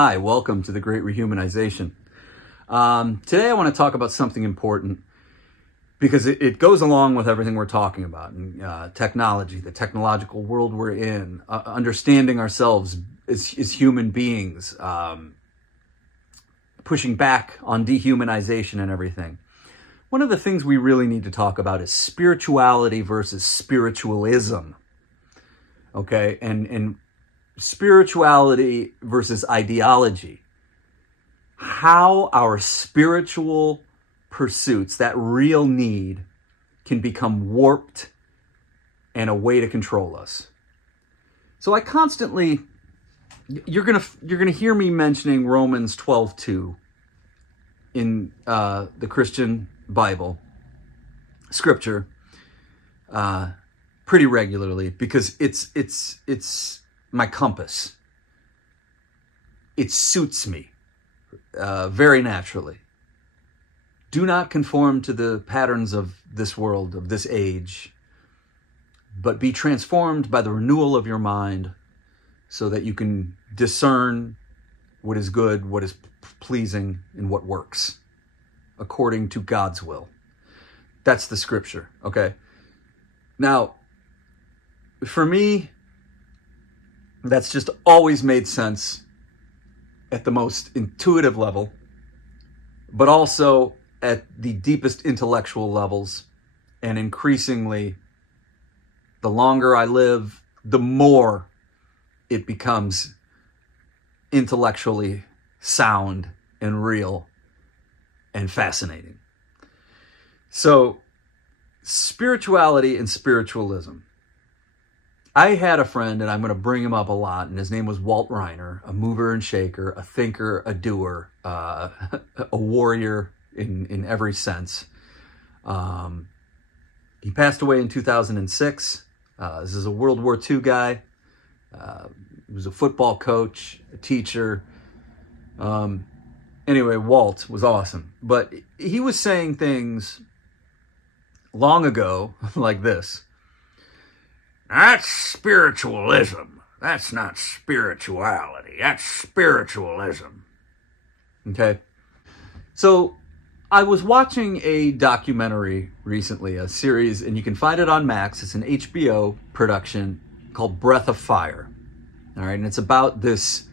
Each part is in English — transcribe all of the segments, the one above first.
Hi, welcome to the Great Rehumanization. Today I want to talk about something important because it goes along with everything we're talking about. Technology, the technological world we're in, understanding ourselves as human beings, pushing back on dehumanization and everything. One of the things we really need to talk about is spirituality versus spiritualism. Okay, and spirituality versus ideology. How our spiritual pursuits, that real need, can become warped and a way to control us. So I constantly, you're gonna hear me mentioning Romans 12:2 in the Christian Bible, Scripture, pretty regularly because it's my compass. It suits me very naturally. Do not conform to the patterns of this world, of this age, but be transformed by the renewal of your mind so that you can discern what is good, what is pleasing, and what works according to God's will. That's the scripture, okay? Now, for me, that's just always made sense at the most intuitive level, but also at the deepest intellectual levels. And increasingly, the longer I live, the more it becomes intellectually sound and real and fascinating. So, spirituality and spiritualism. I had a friend, and I'm going to bring him up a lot, and his name was Walt Reiner, a mover and shaker, a thinker, a doer, a warrior in every sense. He passed away in 2006. This is a World War II guy. He was a football coach, a teacher. Anyway, Walt was awesome. But he was saying things long ago like this. That's spiritualism. That's not spirituality. That's spiritualism. Okay? So, I was watching a documentary recently, a series, and you can find it on Max. It's an HBO production called Breath of Fire. All right? And it's about this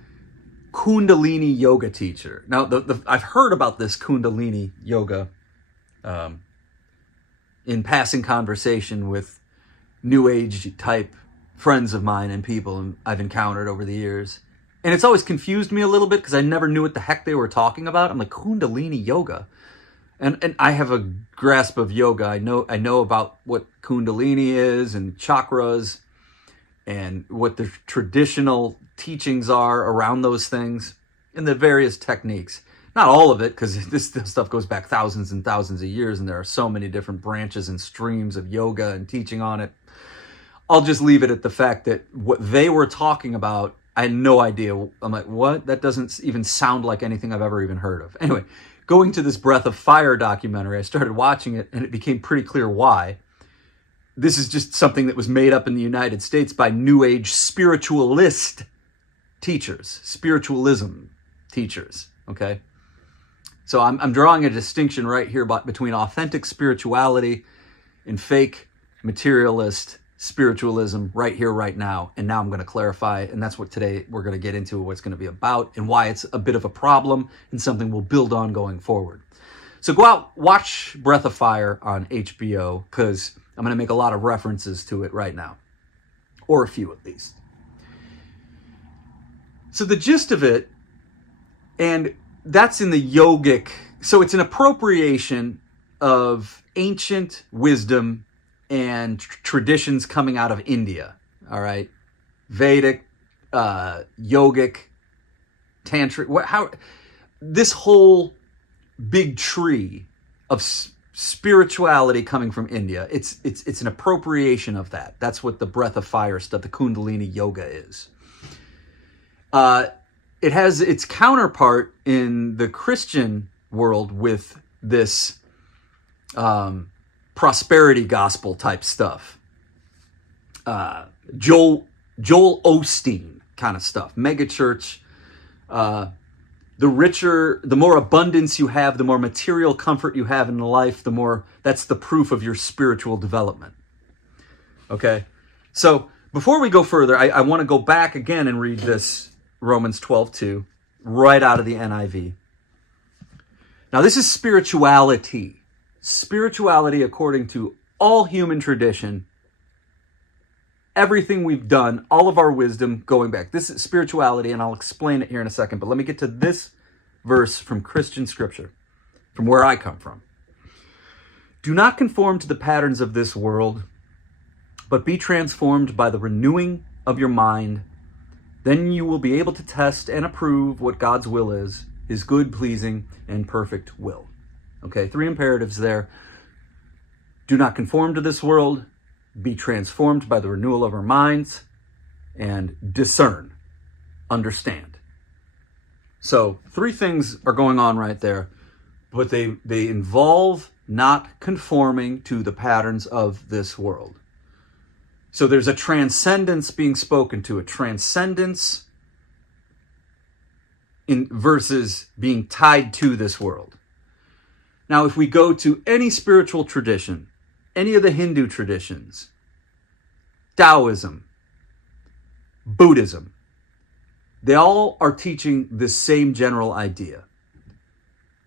Kundalini yoga teacher. Now, I've heard about this Kundalini yoga in passing conversation with New Age type friends of mine and people I've encountered over the years. And it's always confused me a little bit because I never knew what the heck they were talking about. I'm like, Kundalini yoga? And I have a grasp of yoga. I know about what Kundalini is and chakras and what the traditional teachings are around those things and the various techniques. Not all of it, because this stuff goes back thousands and thousands of years, and there are so many different branches and streams of yoga and teaching on it. I'll just leave it at the fact that what they were talking about, I had no idea. I'm like, what? That doesn't even sound like anything I've ever even heard of. Anyway, going to this Breath of Fire documentary, I started watching it, and it became pretty clear why. This is just something that was made up in the United States by New Age spiritualist teachers, spiritualism teachers, okay? So I'm drawing a distinction right here between authentic spirituality and fake materialist spiritualism right here, right now. And now I'm going to clarify, and that's what today we're going to get into, what it's going to be about and why it's a bit of a problem and something we'll build on going forward. So go out, watch Breath of Fire on HBO, because I'm going to make a lot of references to it right now, or a few at least. So the gist of it, and that's in the yogic, so it's an appropriation of ancient wisdom and traditions coming out of India, all right? Vedic, yogic, tantric, this whole big tree of spirituality coming from India, it's an appropriation of that. That's what the Breath of Fire stuff, the Kundalini yoga is. It has its counterpart in the Christian world with this prosperity gospel type stuff. Joel Osteen kind of stuff. Megachurch The richer, the more abundance you have, the more material comfort you have in life, the more, that's the proof of your spiritual development. Okay? So before we go further, I want to go back again and read this Romans 12:2, right out of the NIV. Now this is spirituality. Spirituality according to all human tradition, everything we've done, all of our wisdom going back. This is spirituality, and I'll explain it here in a second. But let me get to this verse from Christian scripture, from where I come from. Do not conform to the patterns of this world, but be transformed by the renewing of your mind. Then you will be able to test and approve what God's will is, his good, pleasing, and perfect will. Okay, 3 imperatives there. Do not conform to this world, be transformed by the renewal of our minds, and discern, understand. So 3 things are going on right there, but they involve not conforming to the patterns of this world. So there's a transcendence being spoken to, a transcendence in versus being tied to this world. Now, if we go to any spiritual tradition, any of the Hindu traditions, Taoism, Buddhism, they all are teaching the same general idea,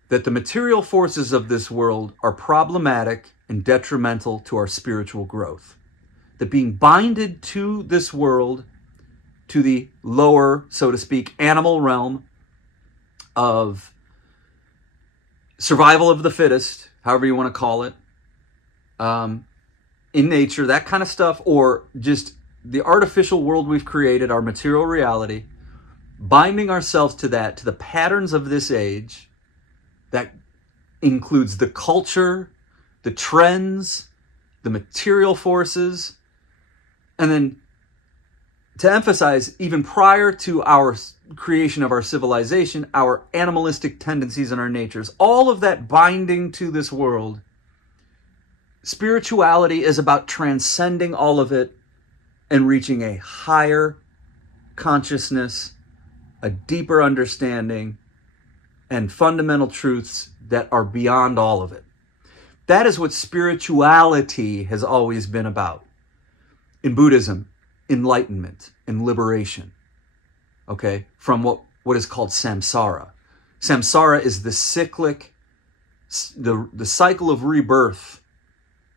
that the material forces of this world are problematic and detrimental to our spiritual growth. That being binded to this world, to the lower, so to speak, animal realm of survival of the fittest, however you want to call it, in nature, that kind of stuff, or just the artificial world we've created, our material reality, binding ourselves to that, to the patterns of this age, that includes the culture, the trends, the material forces, and then to emphasize, even prior to our creation of our civilization, our animalistic tendencies and our natures, all of that binding to this world. Spirituality is about transcending all of it and reaching a higher consciousness, a deeper understanding, and fundamental truths that are beyond all of it. That is what spirituality has always been about. In Buddhism, enlightenment and liberation, okay, from what is called samsara. Samsara is the cyclic, the cycle of rebirth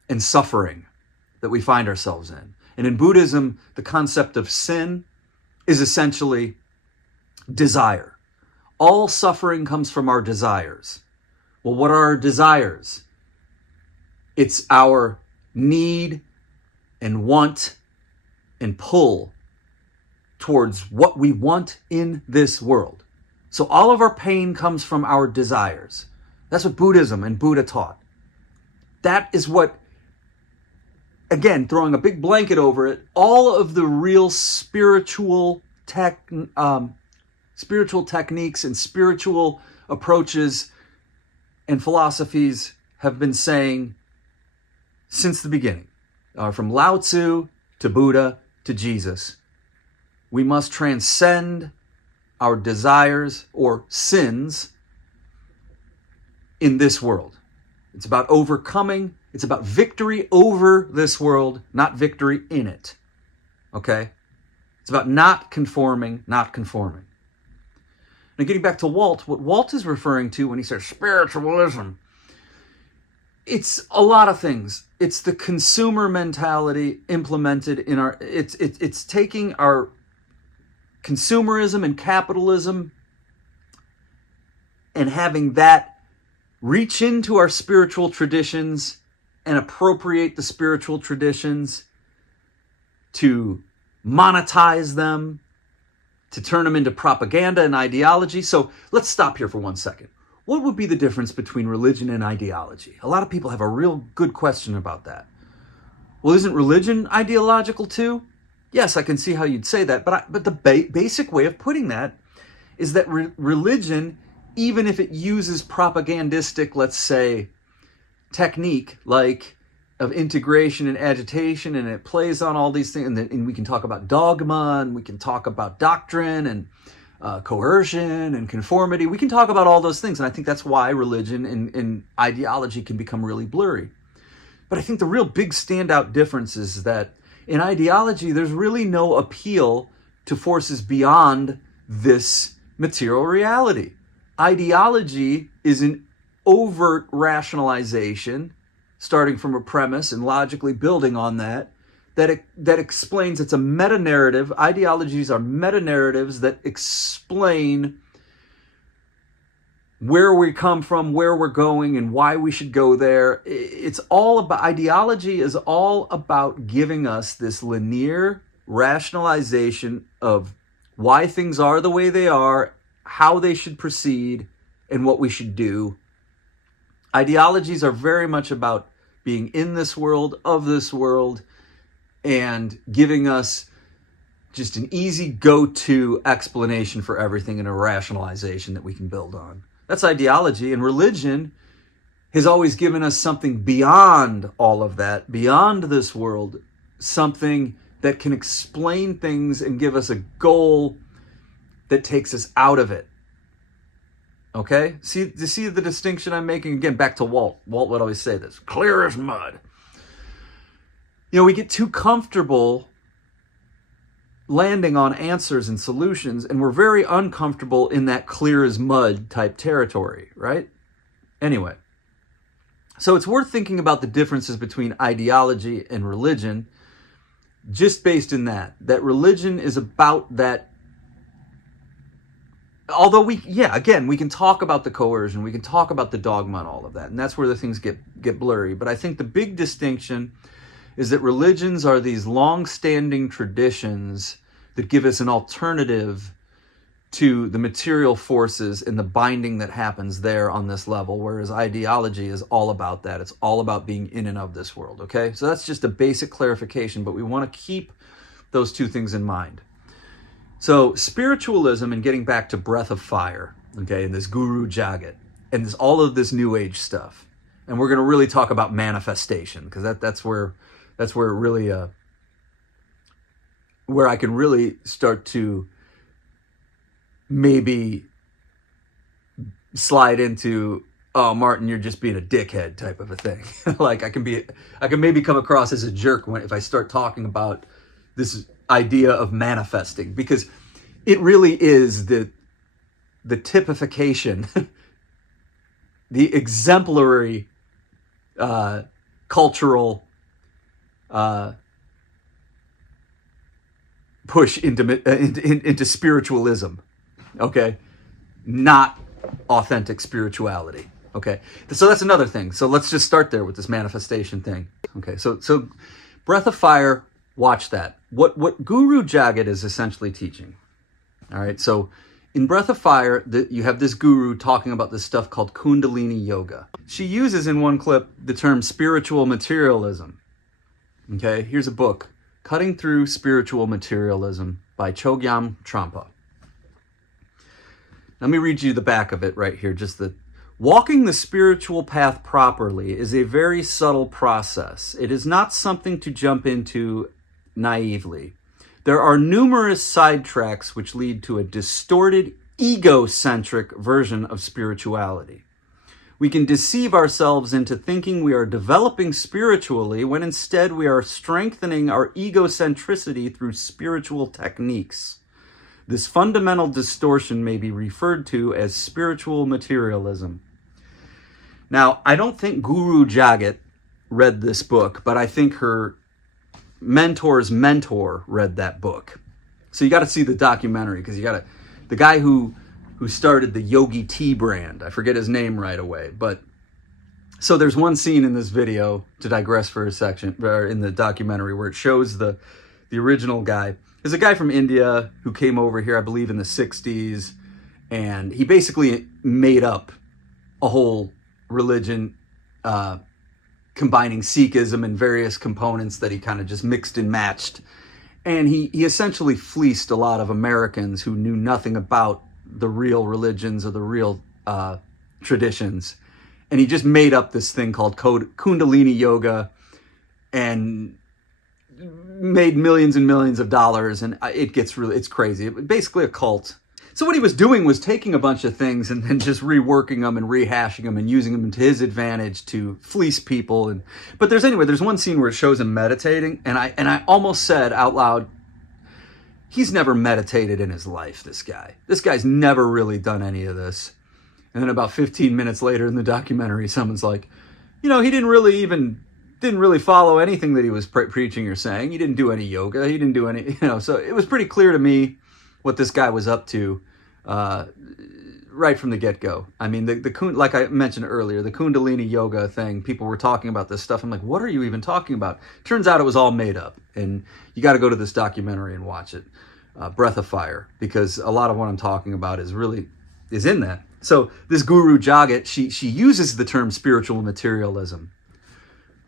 and suffering that we find ourselves in. And in Buddhism, the concept of sin is essentially desire. All suffering comes from our desires. Well, what are our desires? It's our need and want and pull towards what we want in this world. So all of our pain comes from our desires. That's what Buddhism and Buddha taught. That is what, again, throwing a big blanket over it, all of the real spiritual techniques and spiritual approaches and philosophies have been saying since the beginning, from Lao Tzu to Buddha to Jesus. We must transcend our desires or sins in this world. It's about overcoming. It's about victory over this world, not victory in it. Okay? It's about not conforming. Now getting back to Walt, what Walt is referring to when he says spiritualism, it's a lot of things. It's the consumer mentality implemented in our, it's taking our consumerism and capitalism and having that reach into our spiritual traditions and appropriate the spiritual traditions to monetize them, to turn them into propaganda and ideology. So let's stop here for 1 second. What would be the difference between religion and ideology? A lot of people have a real good question about that. Well, isn't religion ideological too? Yes, I can see how you'd say that, but the basic way of putting that is that religion, even if it uses propagandistic, let's say, technique like of integration and agitation, and it plays on all these things, and we can talk about dogma, and we can talk about doctrine, and coercion and conformity. We can talk about all those things, and I think that's why religion and ideology can become really blurry. But I think the real big standout difference is that in ideology, there's really no appeal to forces beyond this material reality. Ideology is an overt rationalization, starting from a premise and logically building on that explains, it's a meta-narrative. Ideologies are meta-narratives that explain where we come from, where we're going, and why we should go there. It's all about, ideology is all about giving us this linear rationalization of why things are the way they are, how they should proceed, and what we should do. Ideologies are very much about being in this world, of this world, and giving us just an easy go-to explanation for everything and a rationalization that we can build on. That's ideology. And religion has always given us something beyond all of that, beyond this world, something that can explain things and give us a goal that takes us out of it. Okay? See the distinction I'm making? Again, back to Walt. Walt would always say this, clear as mud. You know, we get too comfortable landing on answers and solutions, and we're very uncomfortable in that clear as mud type territory, right? Anyway, so it's worth thinking about the differences between ideology and religion, just based in that religion is about that. Although we can talk about the coercion, we can talk about the dogma and all of that, and that's where the things get blurry. But I think the big distinction is that religions are these long-standing traditions that give us an alternative to the material forces and the binding that happens there on this level, whereas ideology is all about that. It's all about being in and of this world, okay? So that's just a basic clarification, but we want to keep those two things in mind. So spiritualism, and getting back to Breath of Fire, okay, and this Guru Jagat, and all of this New Age stuff, and we're going to really talk about manifestation, because that's where really where I can really start to maybe slide into, oh, Martin, you're just being a dickhead type of a thing. Like I can maybe come across as a jerk if I start talking about this idea of manifesting, because it really is the typification, the exemplary cultural push into spiritualism, okay? Not authentic spirituality, okay? So that's another thing. So let's just start there with this manifestation thing, okay? So Breath of Fire, watch that. What Guru Jagat is essentially teaching, all right? So in Breath of Fire, you have this guru talking about this stuff called Kundalini Yoga. She uses in one clip the term spiritual materialism. Okay, here's a book, Cutting Through Spiritual Materialism by Chogyam Trungpa. Let me read you the back of it right here. Walking the spiritual path properly is a very subtle process. It is not something to jump into naively. There are numerous sidetracks which lead to a distorted, egocentric version of spirituality. We can deceive ourselves into thinking we are developing spiritually when instead we are strengthening our egocentricity through spiritual techniques. This fundamental distortion may be referred to as spiritual materialism. Now, I don't think Guru Jagat read this book, but I think her mentor's mentor read that book. So you got to see the documentary, because the guy who started the Yogi Tea brand. I forget his name right away. But so there's one scene in this video, to digress for a section, in the documentary, where it shows the original guy. There's a guy from India who came over here, I believe, in the 60s. And he basically made up a whole religion, combining Sikhism and various components that he kind of just mixed and matched. And he essentially fleeced a lot of Americans who knew nothing about the real religions or the real traditions. And he just made up this thing called Kundalini Yoga and made millions and millions of dollars. And it's crazy. Basically a cult. So what he was doing was taking a bunch of things and then just reworking them and rehashing them and using them to his advantage to fleece people. But there's one scene where it shows him meditating, and I almost said out loud, he's never meditated in his life, this guy. This guy's never really done any of this. And then about 15 minutes later in the documentary, someone's like, he didn't really follow anything that he was preaching or saying. He didn't do any yoga. He didn't do any, so it was pretty clear to me what this guy was up to right from the get-go. I mean, like I mentioned earlier, the Kundalini yoga thing, people were talking about this stuff. I'm like, what are you even talking about? Turns out it was all made up. And you got to go to this documentary and watch it, Breath of Fire, because a lot of what I'm talking about is in that. So this Guru Jagat, she uses the term spiritual materialism,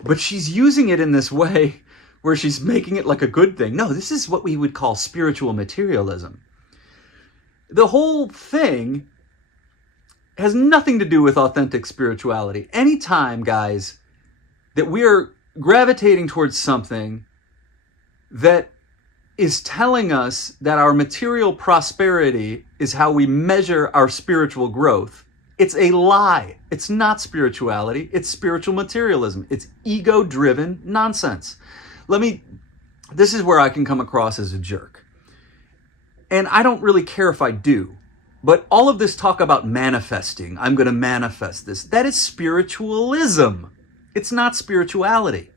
but she's using it in this way where she's making it like a good thing. No, this is what we would call spiritual materialism. The whole thing has nothing to do with authentic spirituality. Anytime, guys, that we are gravitating towards something that is telling us that our material prosperity is how we measure our spiritual growth, it's a lie. It's not spirituality. It's spiritual materialism. It's ego-driven nonsense. This is where I can come across as a jerk. And I don't really care if I do. But all of this talk about manifesting, I'm going to manifest this, that is spiritualism. It's not spirituality.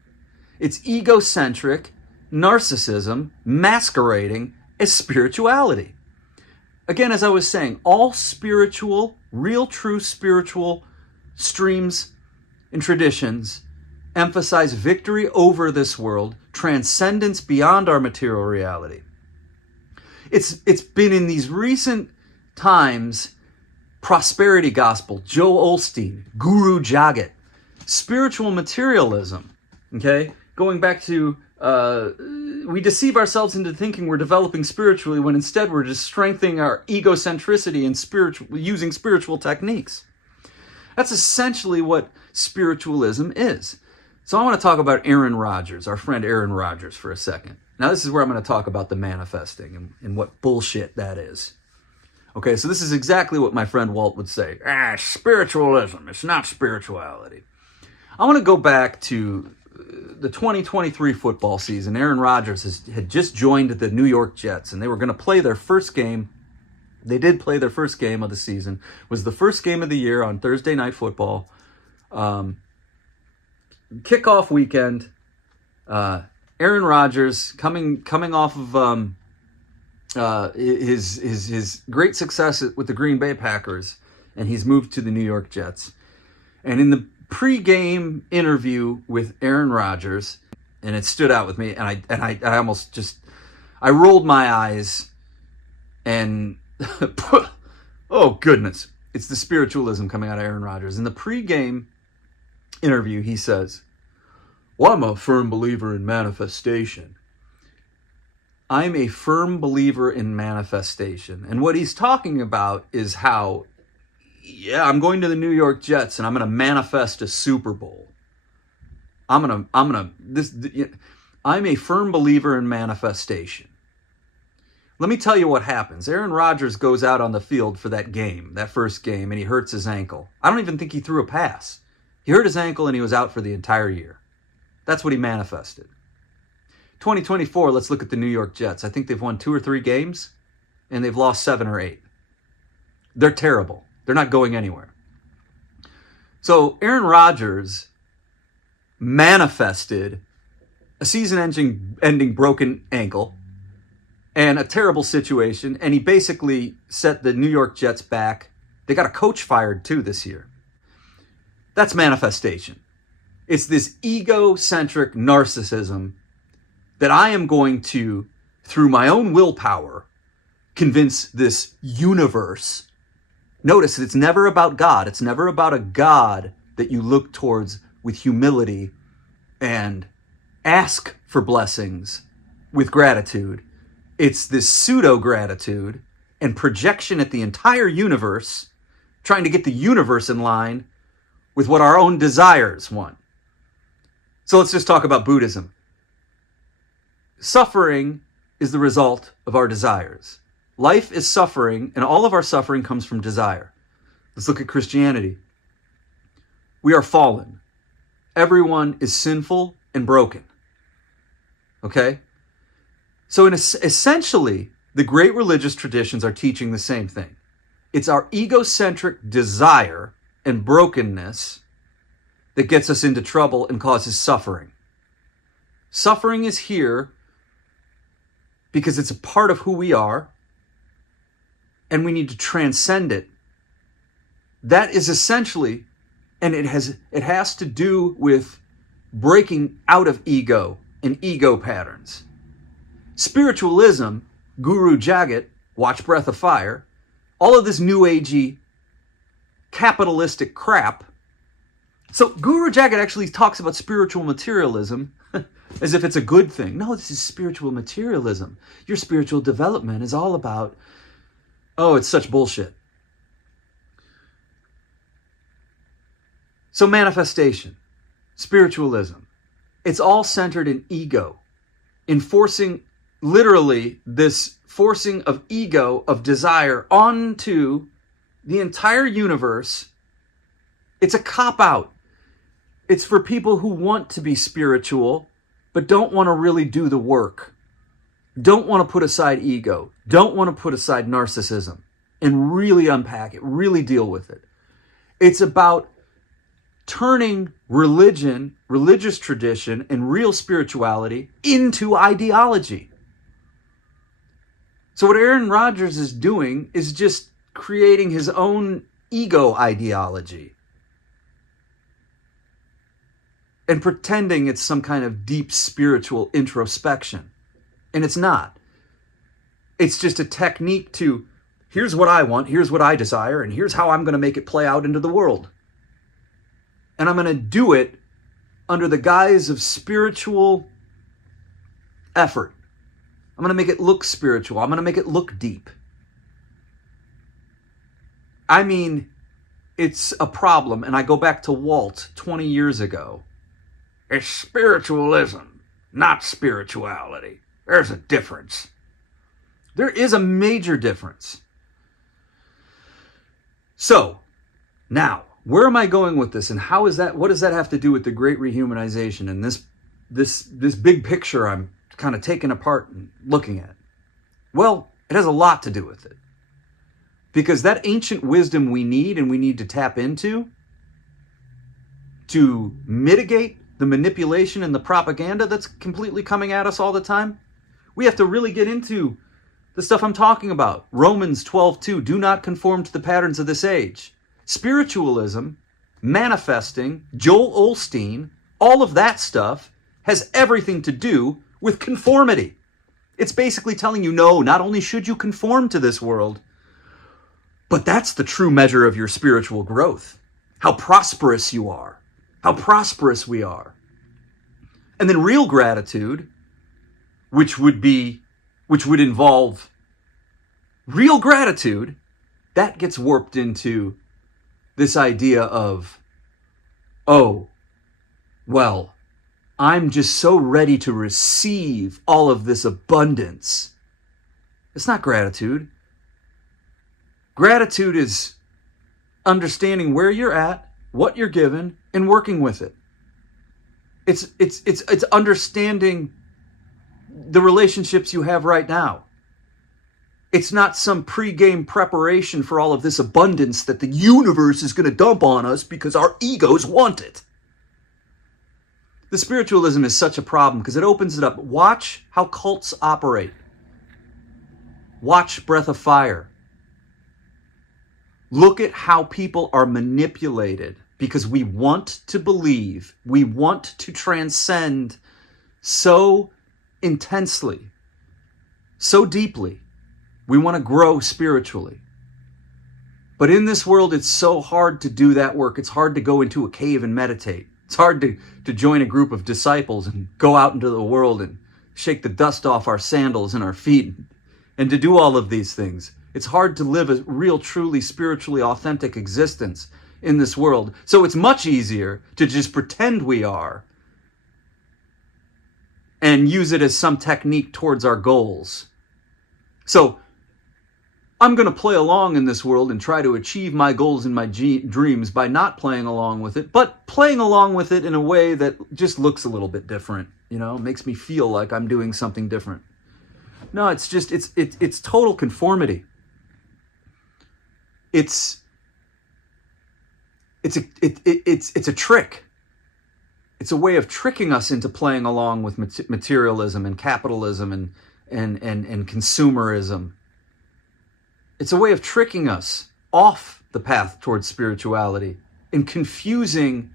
It's egocentric narcissism masquerading as spirituality. Again, as I was saying, all spiritual, real, true spiritual streams and traditions emphasize victory over this world, transcendence beyond our material reality. It's been in these recent times, prosperity gospel, Joel Osteen, Guru Jagat, spiritual materialism, okay? Going back to, we deceive ourselves into thinking we're developing spiritually when instead we're just strengthening our egocentricity and using spiritual techniques. That's essentially what spiritualism is. So I want to talk about Aaron Rodgers, our friend Aaron Rodgers, for a second. Now this is where I'm going to talk about the manifesting and what bullshit that is. Okay, so this is exactly what my friend Walt would say. Spiritualism, it's not spirituality. I want to go back to the 2023 football season. Aaron Rodgers had just joined the New York Jets, and they were going to play their first game. They did play their first game of the season. It was the first game of the year on Thursday Night Football. Kickoff weekend. Aaron Rodgers coming off of his great success with the Green Bay Packers, and he's moved to the New York Jets. And in the pre-game interview with Aaron Rodgers, and it stood out with me, and I almost just I rolled my eyes, and oh goodness, it's the spiritualism coming out of Aaron Rodgers. In the pre-game interview, he says, "Well, I'm a firm believer in manifestation. I'm a firm believer in manifestation." And what he's talking about is how, I'm going to the New York Jets and I'm going to manifest a Super Bowl. I'm a firm believer in manifestation. Let me tell you what happens. Aaron Rodgers goes out on the field for that first game, and he hurts his ankle. I don't even think he threw a pass. He hurt his ankle and he was out for the entire year. That's what he manifested. 2024, let's look at the New York Jets. I think they've won 2 or 3 games, and they've lost 7 or 8. They're terrible. They're not going anywhere. So Aaron Rodgers manifested a season-ending broken ankle and a terrible situation, and he basically set the New York Jets back. They got a coach fired too this year. That's manifestation. It's this egocentric narcissism that I am going to, through my own willpower, convince this universe. Notice, it's never about God. It's never about a God that you look towards with humility and ask for blessings with gratitude. It's this pseudo-gratitude and projection at the entire universe, trying to get the universe in line with what our own desires want. So let's just talk about Buddhism. Suffering is the result of our desires. Life is suffering, and all of our suffering comes from desire. Let's look at Christianity. We are fallen. Everyone is sinful and broken. Okay? So essentially, the great religious traditions are teaching the same thing. It's our egocentric desire and brokenness that gets us into trouble and causes suffering. Suffering is here because it's a part of who we are, and we need to transcend it. That is essentially, and it has to do with breaking out of ego and ego patterns. Spiritualism, Guru Jagat, watch Breath of Fire, all of this new agey capitalistic crap. So Guru Jagat actually talks about spiritual materialism as if it's a good thing. No, this is spiritual materialism. Your spiritual development is all about, oh, it's such bullshit. So manifestation, spiritualism, it's all centered in ego, in forcing, literally, this forcing of ego, of desire onto the entire universe. It's a cop-out. It's for people who want to be spiritual, but don't want to really do the work. Don't want to put aside ego. Don't want to put aside narcissism and really unpack it, really deal with it. It's about turning religion, religious tradition, and real spirituality into ideology. So what Aaron Rodgers is doing is just creating his own ego ideology and pretending it's some kind of deep spiritual introspection. And it's not. It's just a technique to, here's what I want, here's what I desire, and here's how I'm going to make it play out into the world. And I'm going to do it under the guise of spiritual effort. I'm going to make it look spiritual. I'm going to make it look deep. I mean, it's a problem. And I go back to Walt 20 years ago. It's spiritualism, not spirituality. There's a difference. There is a major difference. So, now, where am I going with this, and how is that? What does that have to do with the great rehumanization and this big picture I'm kind of taking apart and looking at? Well, it has a lot to do with it. Because that ancient wisdom we need and we need to tap into to mitigate the manipulation and the propaganda that's completely coming at us all the time, we have to really get into the stuff I'm talking about. Romans 12:2, do not conform to the patterns of this age. Spiritualism, manifesting, Joel Osteen, all of that stuff has everything to do with conformity. It's basically telling you, no, not only should you conform to this world, but that's the true measure of your spiritual growth. How prosperous you are. How prosperous we are. And then real gratitude, which would involve real gratitude, that gets warped into this idea of, oh, well, I'm just so ready to receive all of this abundance. It's not gratitude. Gratitude is understanding where you're at, what you're given, and working with it. It's understanding the relationships you have right now. It's not some pre-game preparation for all of this abundance that the universe is going to dump on us because our egos want it. The spiritualism is such a problem because it opens it up. Watch how cults operate. Watch Breath of Fire. Look at how people are manipulated because we want to believe, we want to transcend so intensely, so deeply. We want to grow spiritually. But in this world, it's so hard to do that work. It's hard to go into a cave and meditate. It's hard to join a group of disciples and go out into the world and shake the dust off our sandals and our feet and to do all of these things. It's hard to live a real, truly, spiritually authentic existence in this world. So it's much easier to just pretend we are and use it as some technique towards our goals. So I'm going to play along in this world and try to achieve my goals and my dreams by not playing along with it, but playing along with it in a way that just looks a little bit different, makes me feel like I'm doing something different. No, it's just, it's total conformity. It's a trick. It's a way of tricking us into playing along with materialism and capitalism and consumerism. It's a way of tricking us off the path towards spirituality and confusing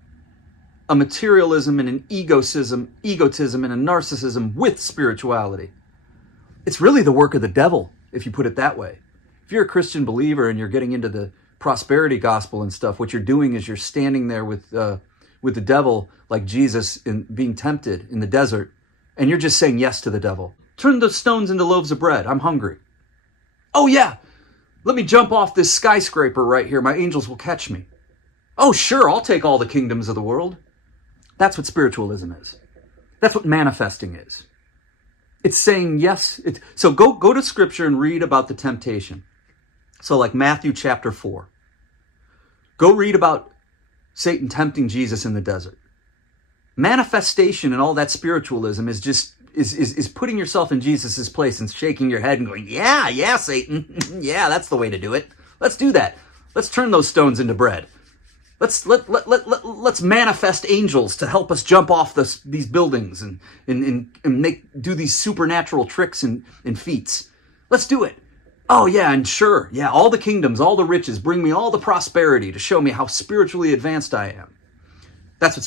a materialism and an egotism and a narcissism with spirituality. It's really the work of the devil, if you put it that way. If you're a Christian believer and you're getting into the prosperity gospel and stuff, what you're doing is you're standing there with the devil like Jesus in being tempted in the desert, and you're just saying yes to the devil. Turn the stones into loaves of bread. I'm hungry. Oh yeah, let me jump off this skyscraper right here. My angels will catch me. Oh sure, I'll take all the kingdoms of the world. That's what spiritualism is. That's what manifesting is. It's saying yes. So go to scripture and read about the temptation. So like Matthew chapter 4. Go read about Satan tempting Jesus in the desert. Manifestation and all that spiritualism is just is putting yourself in Jesus's place and shaking your head and going, yeah, Satan. Yeah, that's the way to do it. Let's do that. Let's turn those stones into bread. Let's manifest angels to help us jump off these buildings and do these supernatural tricks and feats. Let's do it. Oh yeah, and sure, yeah, all the kingdoms, all the riches, bring me all the prosperity to show me how spiritually advanced I am. That's what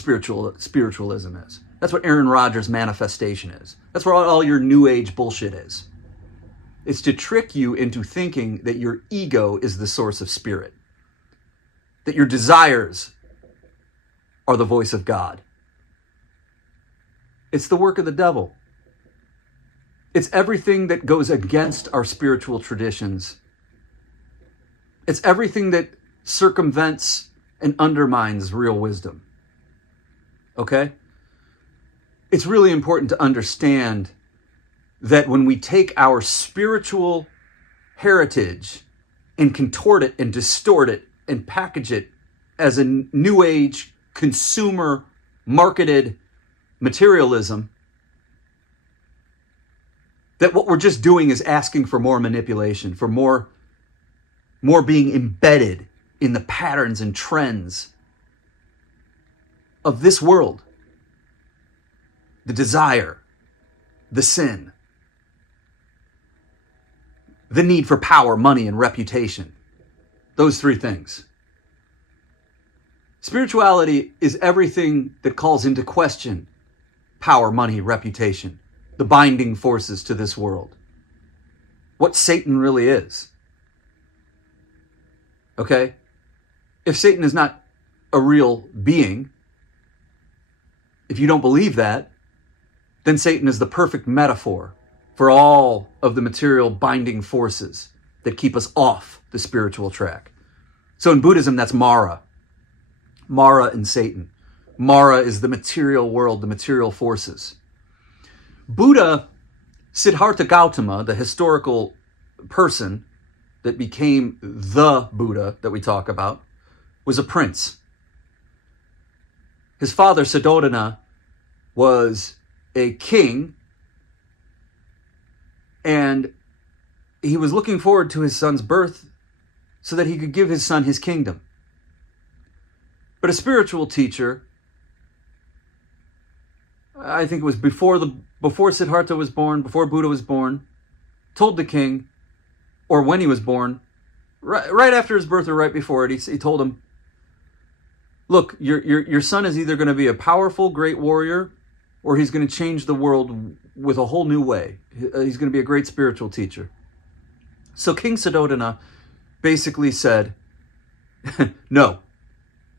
spiritualism is. That's what Aaron Rodgers' manifestation is. That's what all your new age bullshit is. It's to trick you into thinking that your ego is the source of spirit. That your desires are the voice of God. It's the work of the devil. It's everything that goes against our spiritual traditions. It's everything that circumvents and undermines real wisdom. Okay? It's really important to understand that when we take our spiritual heritage and contort it and distort it and package it as a new age consumer marketed materialism, that what we're just doing is asking for more manipulation, for more being embedded in the patterns and trends of this world. The desire, the sin, the need for power, money, and reputation. Those three things. Spirituality is everything that calls into question power, money, reputation, the binding forces to this world. What Satan really is. Okay? If Satan is not a real being, if you don't believe that, then Satan is the perfect metaphor for all of the material binding forces that keep us off the spiritual track. So in Buddhism, that's Mara. Mara and Satan. Mara is the material world, the material forces. Buddha, Siddhartha Gautama, the historical person that became the Buddha that we talk about, was a prince. His father, Suddhodana, was a king, and he was looking forward to his son's birth so that he could give his son his kingdom. But a spiritual teacher, I think it was before Siddhartha was born, before Buddha was born, told the king, or when he was born, right after his birth or right before it, he told him, look, your son is either going to be a powerful, great warrior, or he's going to change the world with a whole new way. He's going to be a great spiritual teacher. So King Suddhodana basically said, no,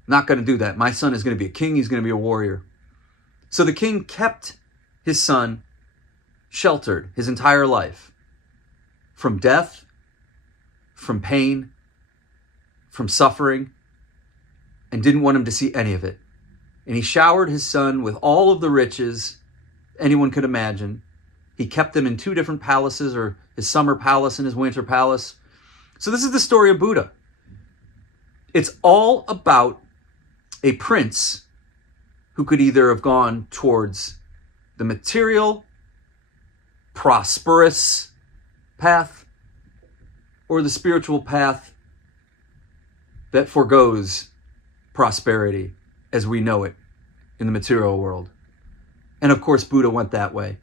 not going to do that. My son is going to be a king. He's going to be a warrior. So the king kept his son sheltered his entire life from death, from pain, from suffering, and didn't want him to see any of it. And he showered his son with all of the riches anyone could imagine. He kept them in two different palaces, or his summer palace and his winter palace. So this is the story of Buddha. It's all about a prince who could either have gone towards the material, prosperous path, or the spiritual path that forgoes prosperity as we know it in the material world. And of course, Buddha went that way.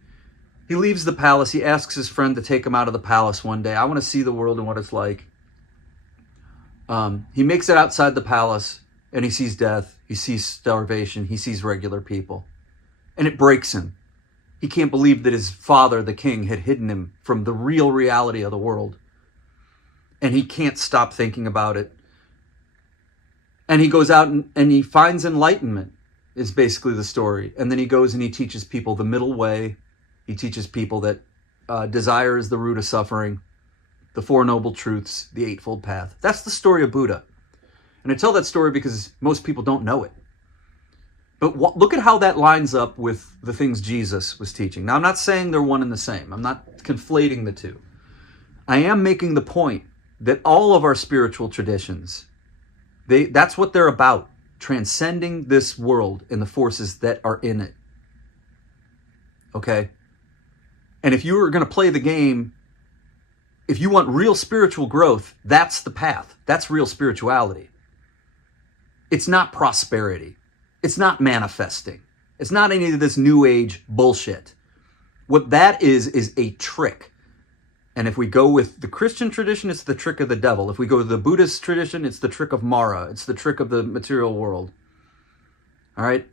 He leaves the palace. He asks his friend to take him out of the palace one day. I want to see the world and what it's like. He makes it outside the palace, and he sees death. He sees starvation. He sees regular people. And it breaks him. He can't believe that his father, the king, had hidden him from the real reality of the world. And he can't stop thinking about it. And he goes out and he finds enlightenment, is basically the story. And then he goes and he teaches people the middle way. He teaches people that desire is the root of suffering, the Four Noble Truths, the Eightfold Path. That's the story of Buddha. And I tell that story because most people don't know it. But look at how that lines up with the things Jesus was teaching. Now, I'm not saying they're one and the same. I'm not conflating the two. I am making the point that all of our spiritual traditions, that's what they're about, transcending this world and the forces that are in it. Okay? And if you are going to play the game, if you want real spiritual growth, that's the path. That's real spirituality. It's not prosperity. It's not manifesting. It's not any of this new age bullshit. What that is a trick. And if we go with the Christian tradition, it's the trick of the devil. If we go with the Buddhist tradition, it's the trick of Mara. It's the trick of the material world. All right?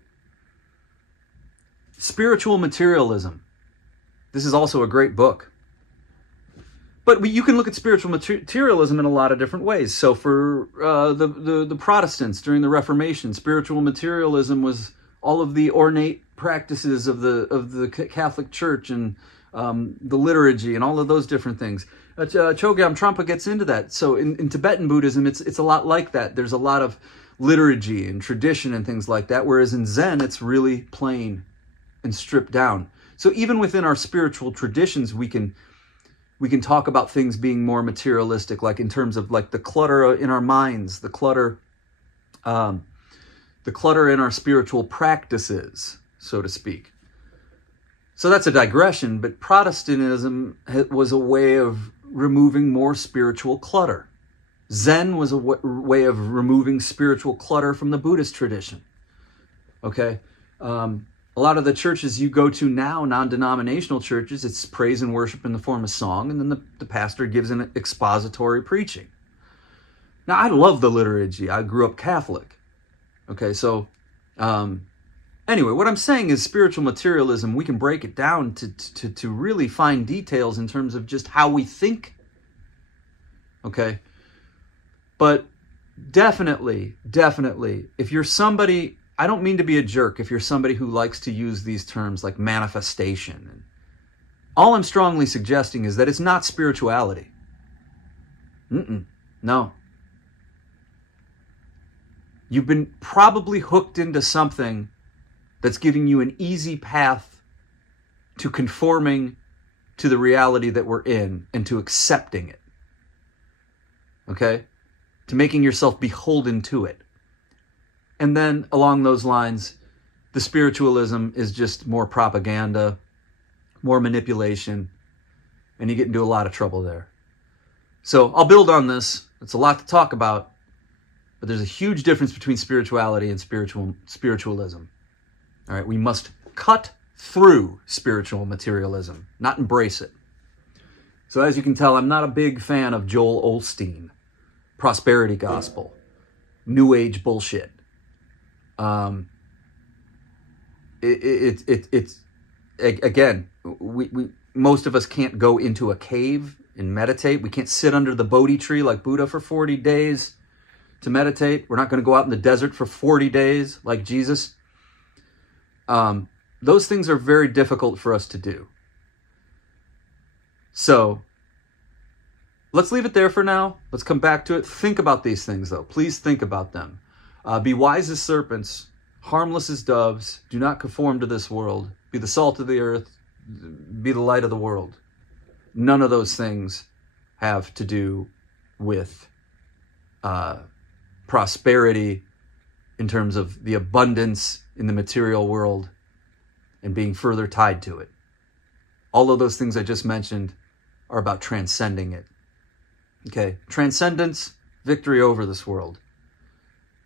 Spiritual materialism. This is also a great book. But you can look at spiritual materialism in a lot of different ways. So for the Protestants during the Reformation, spiritual materialism was all of the ornate practices of the Catholic Church and the liturgy and all of those different things. Chogyam Trungpa gets into that. So in Tibetan Buddhism, it's a lot like that. There's a lot of liturgy and tradition and things like that, whereas in Zen, it's really plain and stripped down. So even within our spiritual traditions, we can talk about things being more materialistic, like in terms of like the clutter in our minds, the clutter in our spiritual practices, so to speak. So that's a digression, but Protestantism was a way of removing more spiritual clutter. Zen was a way of removing spiritual clutter from the Buddhist tradition. Okay? A lot of the churches you go to now, non-denominational churches, it's praise and worship in the form of song, and then the pastor gives an expository preaching. Now, I love the liturgy. I grew up Catholic. Okay, so anyway, what I'm saying is spiritual materialism, we can break it down to really fine details in terms of just how we think. Okay? But definitely, if you're somebody... I don't mean to be a jerk if you're somebody who likes to use these terms like manifestation. All I'm strongly suggesting is that it's not spirituality. No. You've been probably hooked into something that's giving you an easy path to conforming to the reality that we're in and to accepting it. Okay? To making yourself beholden to it. And then along those lines, the spiritualism is just more propaganda, more manipulation, and you get into a lot of trouble there. So I'll build on this. It's a lot to talk about, but there's a huge difference between spirituality and spiritualism. All right, we must cut through spiritual materialism, not embrace it. So as you can tell, I'm not a big fan of Joel Osteen, prosperity gospel, new age bullshit. It's again, we most of us can't go into a cave and meditate. We can't sit under the Bodhi tree like Buddha for 40 days to meditate. We're not going to go out in the desert for 40 days like Jesus. Those things are very difficult for us to do. So let's leave it there for now. Let's come back to it. Think about these things, though. Please think about them. Be wise as serpents, harmless as doves. Do not conform to this world. Be the salt of the earth. Be the light of the world. None of those things have to do with prosperity in terms of the abundance in the material world and being further tied to it. All of those things I just mentioned are about transcending it. Okay, transcendence, victory over this world,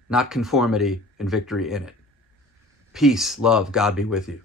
not conformity and victory in it. Peace, love, God be with you.